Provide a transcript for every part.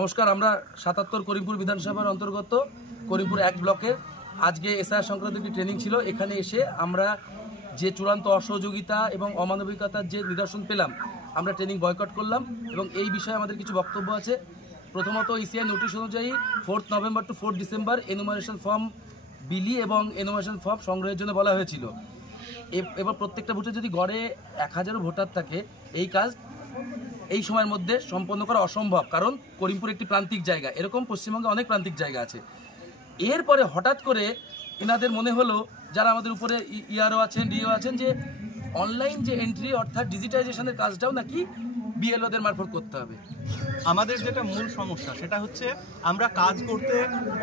নমস্কার, আমরা ৭৭ করিমপুর বিধানসভার অন্তর্গত করিমপুর ১ ব্লকের আজকে এসআইআর সংক্রান্ত একটি ট্রেনিং ছিল। এখানে এসে আমরা যে চূড়ান্ত অসহযোগিতা এবং অমানবিকতার যে নিদর্শন পেলাম, আমরা ট্রেনিং বয়কট করলাম এবং এই বিষয়ে আমাদের কিছু বক্তব্য আছে। প্রথমত, ইসিআই নোটিশ অনুযায়ী 4 November to 4 December enumeration form বিলি এবং এনুমারেশন ফর্ম সংগ্রহের জন্য বলা হয়েছিল। এবার প্রত্যেকটা বুথে যদি গড়ে 1000 ভোটার থাকে, এই কাজ এই সময়ের মধ্যে সম্পন্ন করা অসম্ভব, কারণ করিমপুর একটি প্রান্তিক জায়গা। এরকম পশ্চিমবঙ্গে অনেক প্রান্তিক জায়গা আছে। এরপরে হঠাৎ করে এনাদের মনে হলো, যারা আমাদের উপরে ইআরও আছেন, ডিও আছেন, যে অনলাইন যে এন্ট্রি অর্থাৎ ডিজিটাইজেশনের কাজটাও নাকি বিএলওদের মারফত করতে হবে। আমাদের যেটা মূল সমস্যা সেটা হচ্ছে আমরা কাজ করতে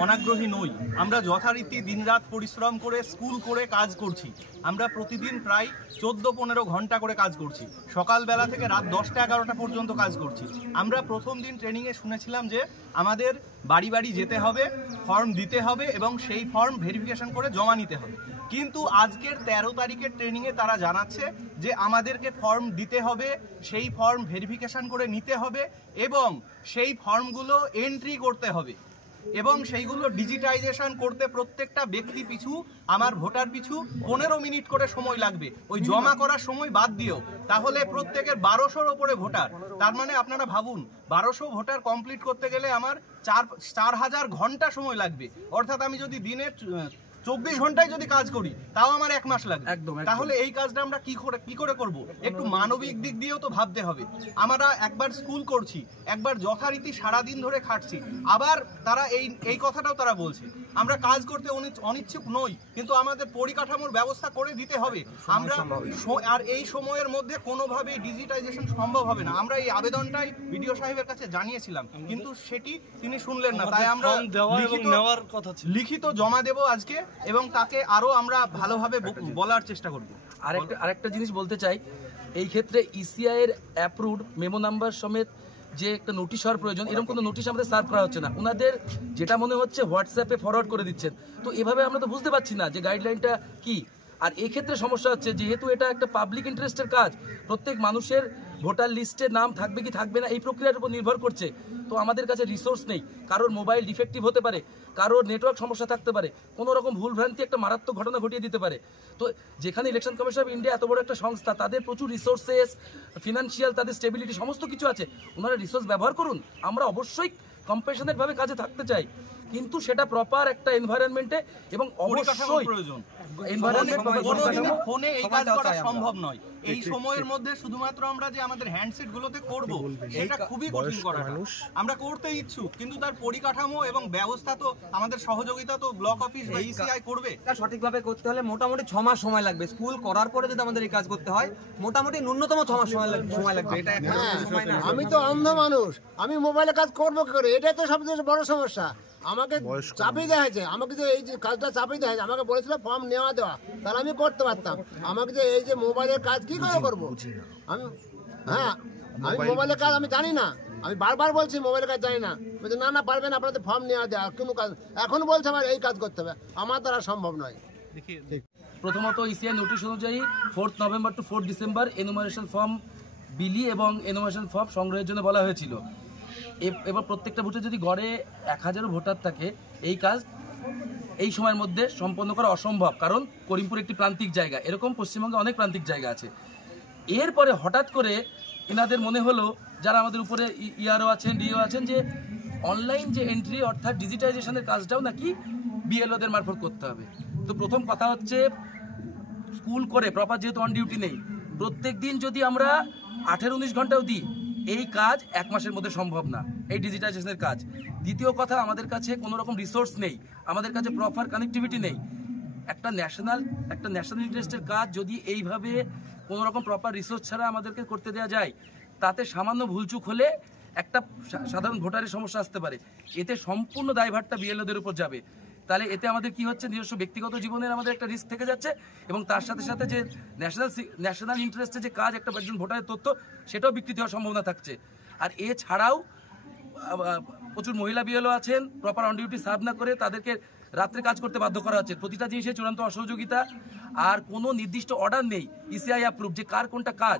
অনাগ্রহী নই। আমরা যথারীতি দিনরাত পরিশ্রম করে স্কুল করে কাজ করছি। আমরা প্রতিদিন প্রায় 14-15 ঘন্টা করে কাজ করছি। সকালবেলা থেকে রাত 10টা-11টা পর্যন্ত কাজ করছি। আমরা প্রথম দিন ট্রেনিংয়ে শুনেছিলাম যে আমাদের বাড়ি বাড়ি যেতে হবে, ফর্ম দিতে হবে এবং সেই ফর্ম ভেরিফিকেশন করে জমা নিতে হবে। কিন্তু আজকের 13 তারিখের ট্রেনিংয়ে তারা জানাচ্ছে যে আমাদেরকে ফর্ম দিতে হবে, সেই ফর্ম ভেরিফিকেশন করে নিতে হবে এবং সেই ফর্মগুলো এন্ট্রি করতে হবে এবং সেইগুলো ডিজিটাইজেশন করতে প্রত্যেকটা ব্যক্তি পিছু, আমার ভোটার পিছু 15 মিনিট করে সময় লাগবে। ওই জমা করার সময় বাদ দিও, তাহলে প্রত্যেকের 1200-র ওপরে ভোটার। তার মানে আপনারা ভাবুন, 1200 ভোটার কমপ্লিট করতে গেলে আমার 4000 ঘন্টা সময় লাগবে। অর্থাৎ আমি যদি দিনে 24 ঘন্টায় যদি কাজ করি, তাও আমার 1 মাস লাগবে। তাহলে এই কাজটা আমরা কি করে করব? একটু মানবিক দিক দিয়েও তো ভাবতে হবে। আমরা একবার স্কুল করছি, একবার যথারীতি সারাদিন ধরে খাটছি, আবার তারা এই কথাটাও তারা বলছে আমরা কাজ করতে অনিচ্ছুক নই, কিন্তু আমাদের পরিকাঠামোর ব্যবস্থা করে দিতে হবে। আমরা আর এই সময়ের মধ্যে কোনোভাবেই ডিজিটাইজেশন সম্ভব হবে না। আমরা এই আবেদনটাই বিডিও সাহেবের কাছে জানিয়েছিলাম, কিন্তু সেটি তিনি শুনলেন না। তাই আমরা লিখিত জমা দেব আজকে এবং তাকে আরো আমরা ভালোভাবে বলার চেষ্টা করব। আরেকটা জিনিস বলতে চাই, এই ক্ষেত্রে ইসিআই এর অ্যাপ্রুভড মেমো নাম্বার সমেত যে একটা নোটিশ হওয়ার প্রয়োজন, এরকম কোনো নোটিশ আমাদের সার্ভ করা হচ্ছে না। ওনাদের যেটা মনে হচ্ছে হোয়াটসঅ্যাপে ফরওয়ার্ড করে দিচ্ছেন। তো এভাবে আমরা তো বুঝতে পারছি না যে গাইডলাইনটা কি। আর এক্ষেত্রে সমস্যা হচ্ছে, যেহেতু এটা একটা পাবলিক ইন্টারেস্টের কাজ, প্রত্যেক মানুষের ভোটার লিস্টে নাম থাকবে কি থাকবে না এই প্রক্রিয়ার উপর নির্ভর করছে। তো আমাদের কাছে রিসোর্স নেই, কারোর মোবাইল ডিফেক্টিভ হতে পারে, কারোর নেটওয়ার্ক সমস্যা থাকতে পারে, কোনো রকম ভুলভ্রান্তি একটা মারাত্মক ঘটনা ঘটিয়ে দিতে পারে। তো যেখানে ইলেকশন কমিশন অফ ইন্ডিয়া এত বড় একটা সংস্থা, তাদের প্রচুর রিসোর্সেস, ফিনান্সিয়াল, তাদের স্টেবিলিটি সমস্ত কিছু আছে, ওনারা রিসোর্স ব্যবহার করুন। আমরা অবশ্যই কম্প্যাশনেট ভাবে কাজে থাকতে চাই, কিন্তু সেটা প্রপার একটা এনভায়রনমেন্টে এবং অবশ্যই প্রয়োজন। ফোনে এই কাজ করা সম্ভব নয়। এই সময়ের মধ্যে শুধুমাত্র আমরা যে আমাদের হ্যান্ডসেট গুলোতে করব, সেটা খুবই কঠিন করা। আমরা করতে ইচ্ছুক, কিন্তু তার পরিকাঠামো এবং ব্যবস্থা তো আমাদের সহযোগিতা তো ব্লক অফিস বা ইসিআই করবে। সঠিকভাবে করতে হলে মোটামুটি 6 মাস সময় লাগবে। স্কুল করার পরে যদি আমাদের এই কাজ করতে হয়, মোটামুটি ন্যূনতম 6 মাস সময় লাগবে। এটা আমি তো অন্ধ মানুষ, আমি মোবাইলে কাজ করবো কি করে? এটাই তো সবচেয়ে বড় সমস্যা। আমাকে চাপিয়ে দেওয়া হয়েছে, আমাকে যে এই যে কাজটা চাপিয়ে দেওয়া হয়েছে, আমাকে বলেছিল ফর্ম দেওয়া, তাহলে আমি করতে পারতাম। আমাকে যে এই যে মোবাইলের কাজ কি করে করবো আমি? আমি মোবাইলের কাজ আমি জানি না। আমি বারবার বলছি মোবাইলের কাজ জানি না। বলছে না পারবেন, আপনাদের ফর্ম দেওয়া কোনো কাজ। এখন বলছে আমার এই কাজ করতে হবে, আমার দ্বারা সম্ভব নয়। প্রথমত, ইসিআই নোটিশ অনুযায়ী 4 November to 4 December enumeration form বিলি এবং এনুমারেশন ফর্ম সংগ্রহের জন্য বলা হয়েছিল। এবার প্রত্যেকটা বুথে যদি গড়ে 1000 ভোটার থাকে, এই কাজ এই সময়ের মধ্যে সম্পন্ন করা অসম্ভব, কারণ করিমপুর একটি প্রান্তিক জায়গা। এরকম পশ্চিমবঙ্গে অনেক প্রান্তিক জায়গা আছে। এরপরে হঠাৎ করে এনাদের মনে হলো, যারা আমাদের উপরে ইআরও আছেন, ডিও আছেন, যে অনলাইন যে এন্ট্রি অর্থাৎ ডিজিটাইজেশনের কাজটাও নাকি বিএলওদের মারফত করতে হবে। তো প্রথম কথা হচ্ছে, স্কুল করে প্রপার যেহেতু অন ডিউটি নেই, প্রত্যেক দিন যদি আমরা 18-19 ঘন্টাও দিই, এই কাজ 1 মাসের মধ্যে সম্ভব না, এই ডিজিটাইজেশনের কাজ। দ্বিতীয় কথা, আমাদের কাছে কোনো রকম রিসোর্স নেই, আমাদের কাছে প্রপার কানেক্টিভিটি নেই। একটা ন্যাশনাল ইন্টারেস্টের কাজ যদি এইভাবে কোনো রকম প্রপার রিসোর্স ছাড়া আমাদেরকে করতে দেওয়া যায়, তাতে সামান্য ভুলচুক হলে একটা সাধারণ ভোটারের সমস্যা আসতে পারে। এতে সম্পূর্ণ দায়ভারটা বিএলওদের উপর যাবে। তাহলে এতে আমাদের কি হচ্ছে, নিজস্ব ব্যক্তিগত জীবনের আমাদের একটা রিস্ক থেকে যাচ্ছে এবং তার সাথে সাথে যে ন্যাশনাল ইন্টারেস্টে যে কাজ, একটা একজন ভোটারের তথ্য, সেটাও বিকৃতি হওয়ার সম্ভাবনা থাকছে। আর এছাড়াও প্রচুর মহিলা বিএলও আছেন, প্রপার অন ডিউটি সার্ভ না করে তাদেরকে রাত্রে কাজ করতে বাধ্য করা হচ্ছে। প্রতিটা জিনিসে চূড়ান্ত অসহযোগিতা, আর কোনো নির্দিষ্ট অর্ডার নেই ইসিআই অ্যাপ্রুভ যে কার কোনটা কাজ,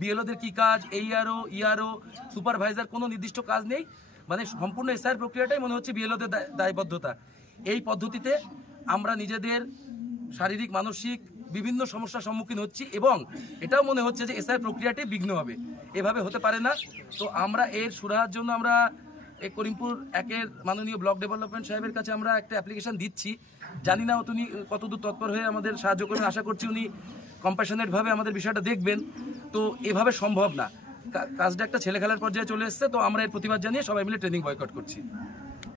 বিএলওদের কি কাজ, এইআরও, ইআরও, সুপারভাইজার, কোনো নির্দিষ্ট কাজ নেই। মানে সম্পূর্ণ এসআইআর প্রক্রিয়াটাই মনে হচ্ছে বিএলওদের দায়বদ্ধতা। এই পদ্ধতিতে আমরা নিজেদের শারীরিক মানসিক বিভিন্ন সমস্যার সম্মুখীন হচ্ছি এবং এটাও মনে হচ্ছে যে এসআইআর প্রক্রিয়াটাই বিঘ্ন হবে। এভাবে হতে পারে না। তো আমরা এর সুরাহার জন্য আমরা এই করিমপুর 1-এর মাননীয় ব্লক ডেভেলপমেন্ট সাহেবের কাছে আমরা একটা অ্যাপ্লিকেশন দিচ্ছি। জানি না উনি কতদূর তৎপর হয়ে আমাদের সাহায্য করবেন, আশা করছি উনি কম্প্যাশনেটভাবে আমাদের বিষয়টা দেখবেন। তো এভাবে সম্ভব না, কাজটা একটা ছেলে খেলার পর্যায়ে চলে এসছে। তো আমরা এর প্রতিবাদ জানিয়ে সবাই মিলে ট্রেনিং বয়কট করছি।